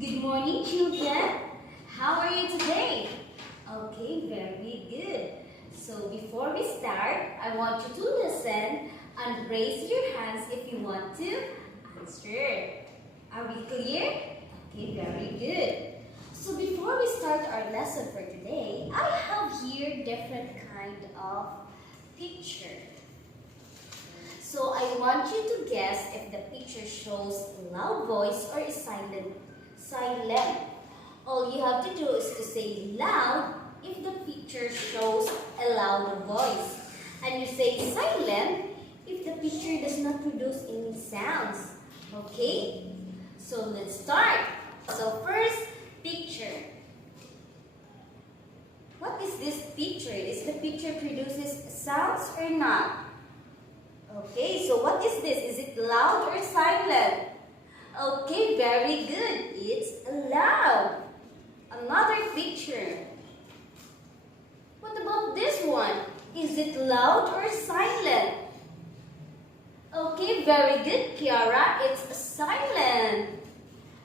Good morning, children. How are you today? Okay, very good. So before we start, I want you to listen and raise your hands if you want to answer. Are we clear? Okay, very good. So before we start our lesson for today, I have here different kind of picture. So I want you to guess if the picture shows loud voice or is silent. All you have to do is to say loud if the picture shows a loud voice. And you say silent if the picture does not produce any sounds. Okay? So let's start. So first, picture. What is this picture? Is the picture produces sounds or not? Okay, so what is this? Is it loud or silent? Okay, very good. It's loud. Another picture. What about this one? Is it loud or silent? Okay, very good, Kiara. It's silent.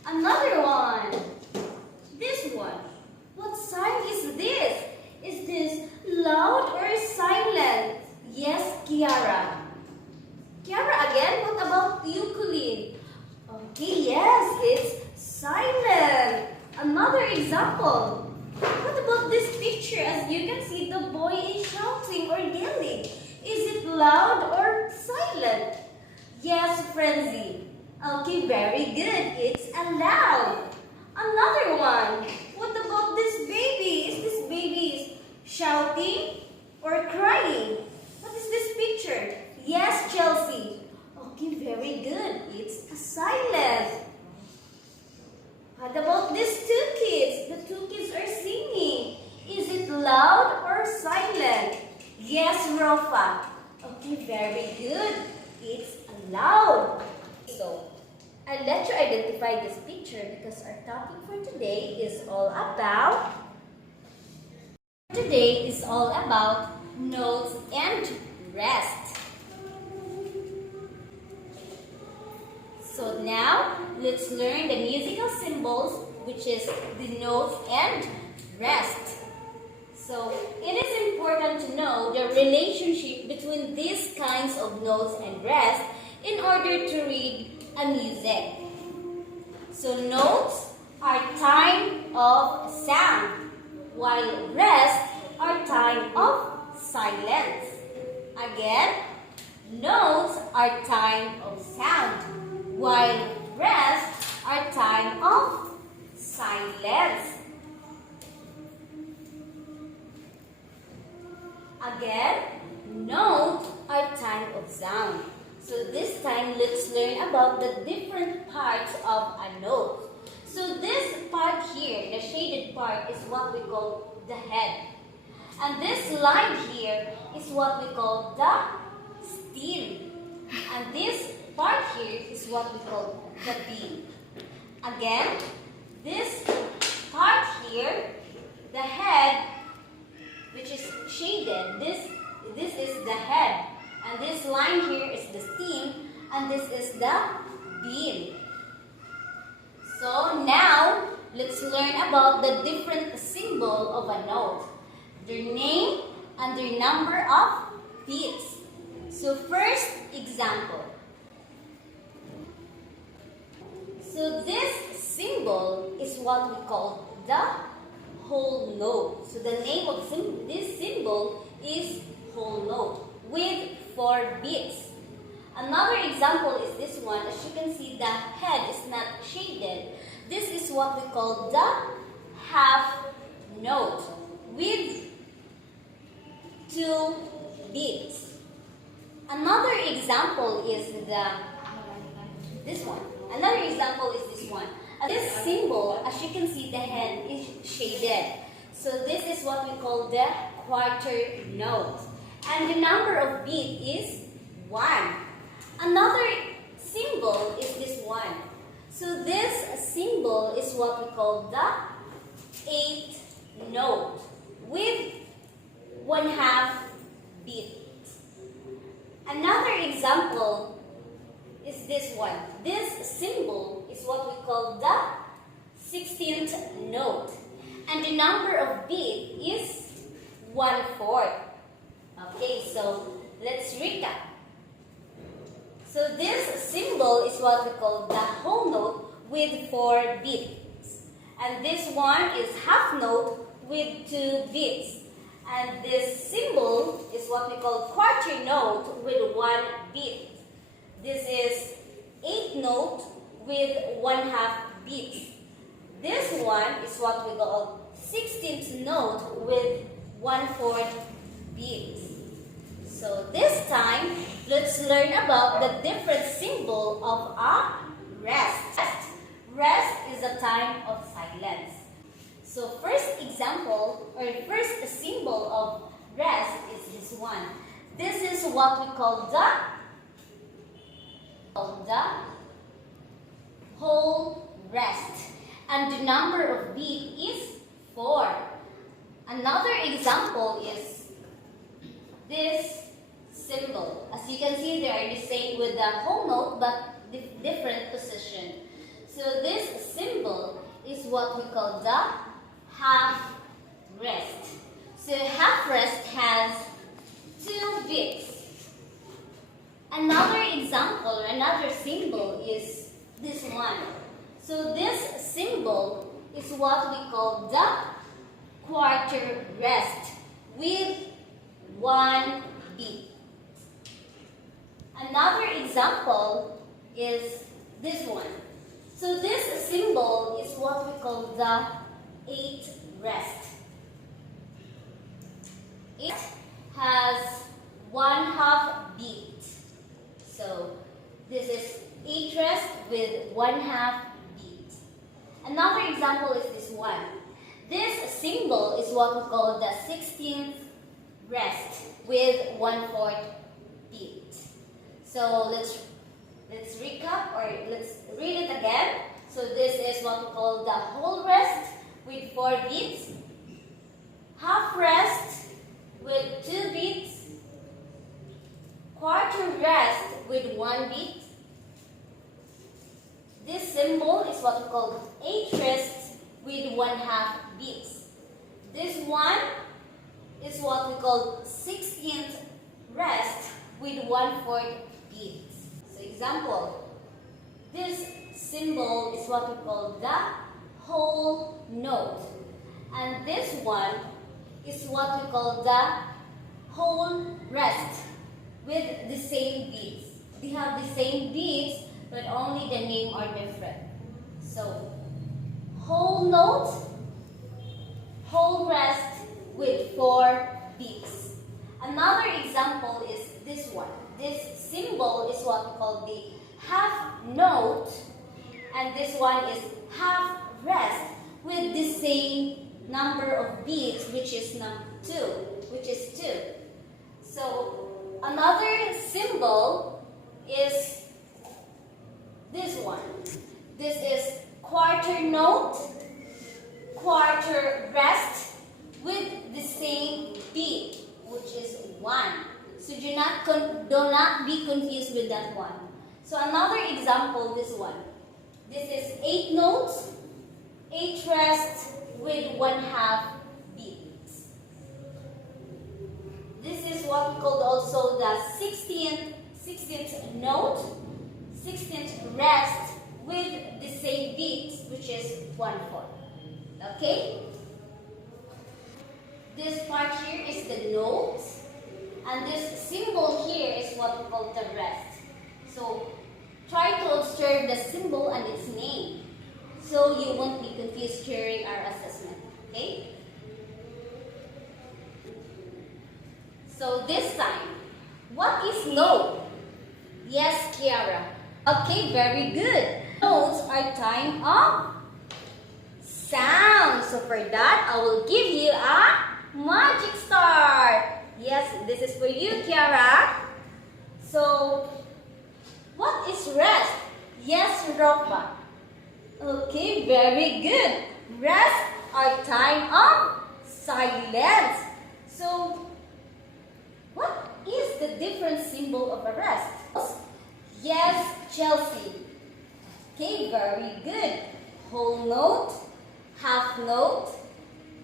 Another one. This one. What sound is this? Is this loud or silent? Yes, Kiara. Kiara again, what about you, Colleen? Okay, yes, it's silent. Another example. What about this picture? As you can see, the boy is shouting or yelling. Is it loud or silent? Yes, Frenzy. Okay, very good. It's loud. Another one. What about this baby? Is this baby shouting or crying? What is this picture? Yes, Chelsea. Okay, very good. It's silent. What about these two kids? The two kids are singing. Is it loud or silent? Yes, Rofa. Okay, very good. It's loud. So, I'll let you identify this picture because our topic for today is all about notes and rest. So now, let's learn the musical symbols, which is the notes and rest. So, it is important to know the relationship between these kinds of notes and rest in order to read a music. So, notes are time of sound, while rest are time of silence. Again, notes are time of sound, while rest are time of silence. Again, notes are time of sound. So this time, let's learn about the different parts of a note. So this part here, the shaded part, is what we call the head. And this line here is what we call the stem. And this part here is what we call the beat. Again, this part here, the head, which is shaded, this is the head. And this line here is the stem, and this is the beam. So now, let's learn about the different symbol of a note. Their name and their number of beats. So first example. So this symbol is what we call the whole note. So the name of this symbol is whole note with 4 beats. Another example is this one. As you can see, the head is not shaded. This is what we call the half note with 2 beats. Another example is this one. Another example is this one. This symbol, as you can see, the head is shaded. So this is what we call the quarter note. And the number of beat is 1. Another symbol is this one. So this symbol is what we call the 8th note with 1/2 beat. Another example is this one. This symbol is what we call the 16th note. And the number of beat is 1/4. Okay, so let's recap. So this symbol is what we call the whole note with 4 beats. And this one is half note with 2 beats. And this symbol is what we call quarter note with 1 beat. This is 8th note with 1/2 beats. This one is what we call 16th note with 1/4 beats. So this time, let's learn about the different symbol of a rest. Rest is a time of silence. So first example or first symbol of rest is this one. This is what we call the whole rest. And the number of beat is 4. Another example is this symbol. As you can see, they are the same with the whole note but different position. So this symbol is what we call the half rest. So half rest has 2 beats. Another example or another symbol is this one. So this symbol is what we call the quarter rest with 1 beat. Another example is this one. So this symbol is what we call the 8th rest. It has 1/2 beat. So this is 8th rest with 1/2 beat. Another example is this one. This symbol is what we call the 16th rest with 1/4 beat. So let's recap or let's read it again. So this is what we call the whole rest with 4 beats, half rest with 2 beats, quarter rest with 1 beat. This symbol is what we call 8th rest with 1/2 beats. This one is what we call 16th rest with 1/4 beats. So example, this symbol is what we call the whole note. And this one is what we call the whole rest with the same beats. They have the same beats but only the name are different. So whole note, whole rest with 4 beats. Another example is this one. This symbol is what we call the half note, and this one is half rest with the same number of beats, which is 2. So another symbol is this one. This is quarter note, quarter rest with the same beat, which is 1. So do not be confused with that one. So another example, this one. This is 8 notes, 8 rest with 1/2 beats. This is what we call also the 16th note, 16th rest with the same beats, which is 1/4. Okay? This part here is the note, and this symbol here is what we call the rest. So try to observe the symbol and its name so you won't be confused during our assessment. Okay? So this time, what is note? Yes, Kiara. Okay, very good. Notes are time of sound. So for that, I will give you a magic star. Yes, this is for you, Kiara. So, what is rest? Yes, Ropa. Okay, very good. Rest are time of silence. So, what is the different symbol of a rest? Yes, Chelsea. Okay, very good. Whole note, half note,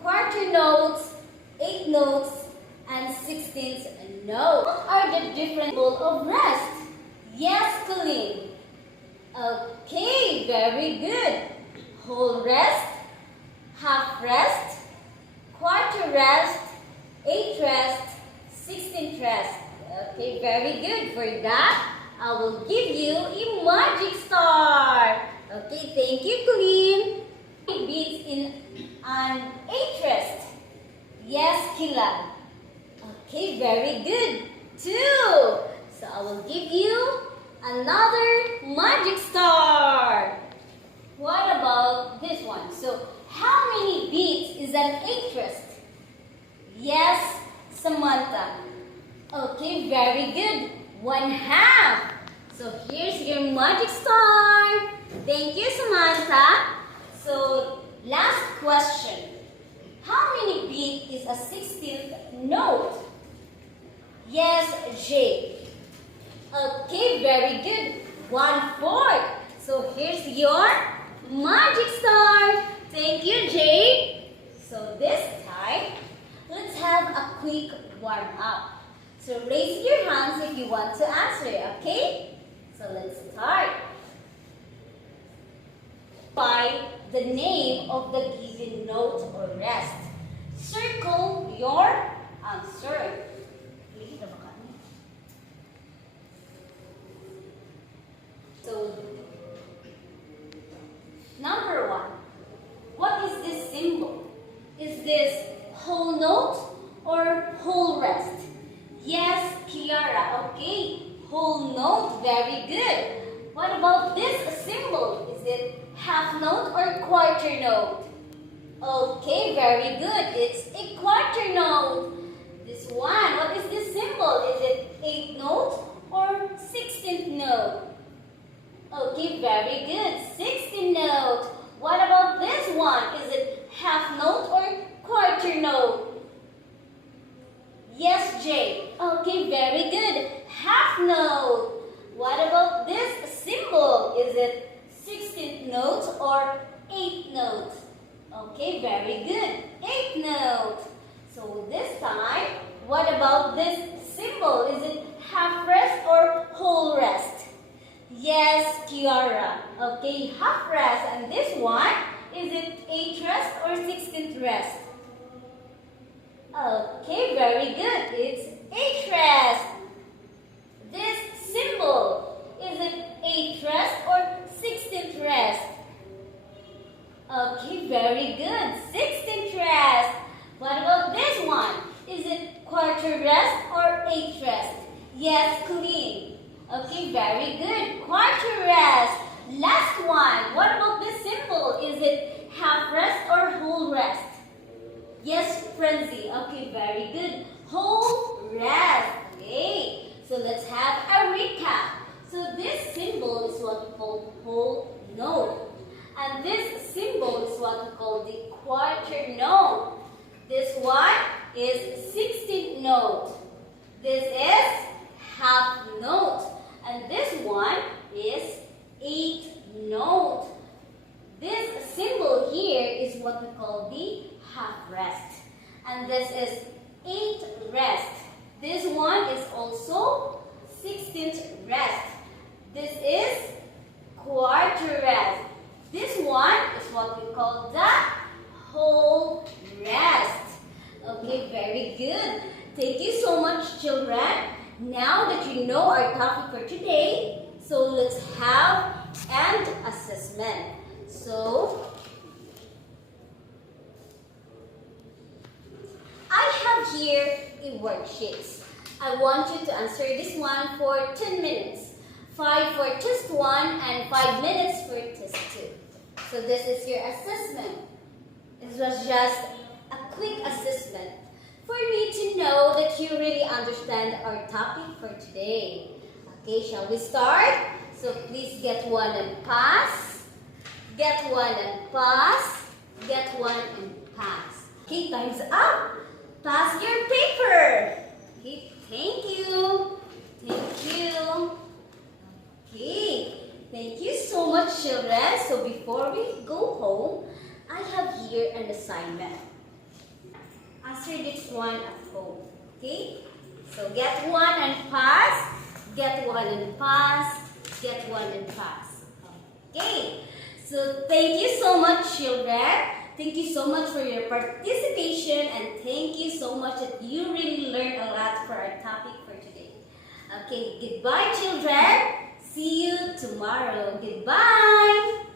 quarter notes, eighth notes, and 16th note. What are the different symbols of rest? Yes, Colleen. Okay, very good. Whole rest, half rest, quarter rest, eighth rest, 16th rest. Okay, very good. For that, I will give you a magic star. Okay, thank you, Colleen. It beats in an eighth rest. Yes, Kila. Okay, very good. 2. So I will give you another magic star. What about this one? So how many beats is an eighth rest? Yes, Samantha. Okay, very good. 1/2. So here's your magic star. Thank you, Samantha. So last question. How many beats is a 16th note? Yes, J. Okay, very good. 1/4. So here's your magic star. Thank you, Jay. So this time, let's have a quick warm up. So raise your hands if you want to answer, okay? So let's start. By the name of the given note or rest. Circle your answer. So, number 1. What is this symbol? Is this whole note or whole rest? Yes, Kiara. Okay, whole note. Very good. What about this symbol? Is it half note or quarter note? Okay, very good. It's a quarter note. This one, what is this symbol? Is it eighth note or 16th note? Okay, very good. 16th note. What about this one? Is it half note or quarter note? Yes, Jay. Okay, very good. Half note. What about this symbol? Is it 16th note or 8th note? Okay, very good. 8th note. So this time, what about this symbol? Is it half rest or whole rest? Yes, Kiara. Okay, half rest. And this one, is it 8th rest or 16th rest? Okay, very good. It's 8th rest. This symbol, is it 8th rest or 16th rest? Okay, very good. 16th rest. What about this one? Is it quarter rest or 8th rest? Yes, Colleen. Okay, very good. Quarter rest. Last one. What about this symbol? Is it half rest or whole rest? Yes, Frenzy. Okay, very good. Whole rest. Okay. So let's have a recap. So this symbol is what we call whole note. And this symbol is what we call the quarter note. This one is 16th note. This is half note. And this one is 8th note. This symbol here is what we call the half rest. And this is 8th rest. This one is also 16th rest. This is quarter rest. This one is what we call the whole rest. Okay, very good. Thank you so much, children. Now that you know our topic for today, so let's have an assessment. So, I have here a worksheet. I want you to answer this one for 10 minutes. 5 for test 1 and 5 minutes for test 2. So this is your assessment. This was just a quick assessment for me to know that you really understand our topic for today. Okay, shall we start? So please get one and pass. Get one and pass. Get one and pass. Okay, time's up. Pass your paper. Okay, thank you. Thank you. Okay, thank you so much, children. So before we go home, I have here an assignment. Answer this one at home. Okay? So get one and pass. Get one and pass. Get one and pass. Okay? So thank you so much, children. Thank you so much for your participation, and thank you so much that you really learned a lot for our topic for today. Okay, goodbye, children. See you tomorrow. Goodbye.